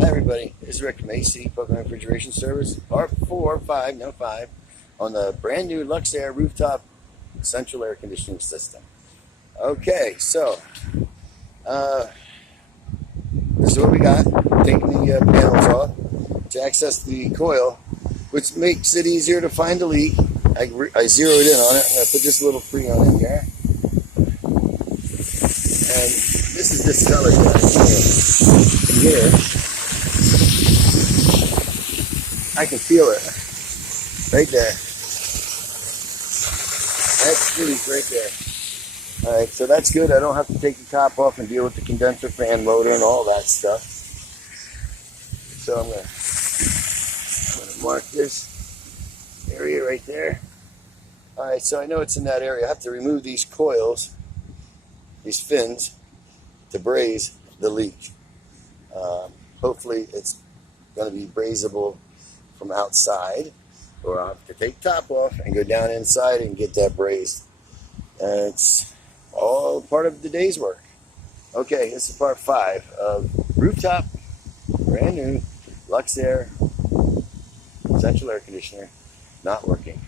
Hi everybody, this is Rick Macy, Pokemon Refrigeration Service, part 4, 5, no 5, on the brand new luxaire rooftop central air conditioning system. Okay, so, this is what we got. Taking the panels off to access the coil, which makes it easier to find the leak. I zeroed in on it. I'm going to put this little Freon in here. And this is discolored down here. I can feel it right there. That's leak right there. Alright, so that's good. I don't have to take the top off and deal with the condenser fan motor and all that stuff. So I'm going to mark this area right there. Alright, so I know it's in that area. I have to remove these coils, these fins, to braze the leak. Hopefully it's going to be brazeable from outside, or I'll have to take top off and go down inside and get that brazed. And it's all part of the day's work. Okay, this is part 5 of rooftop, brand new luxaire central air conditioner not working.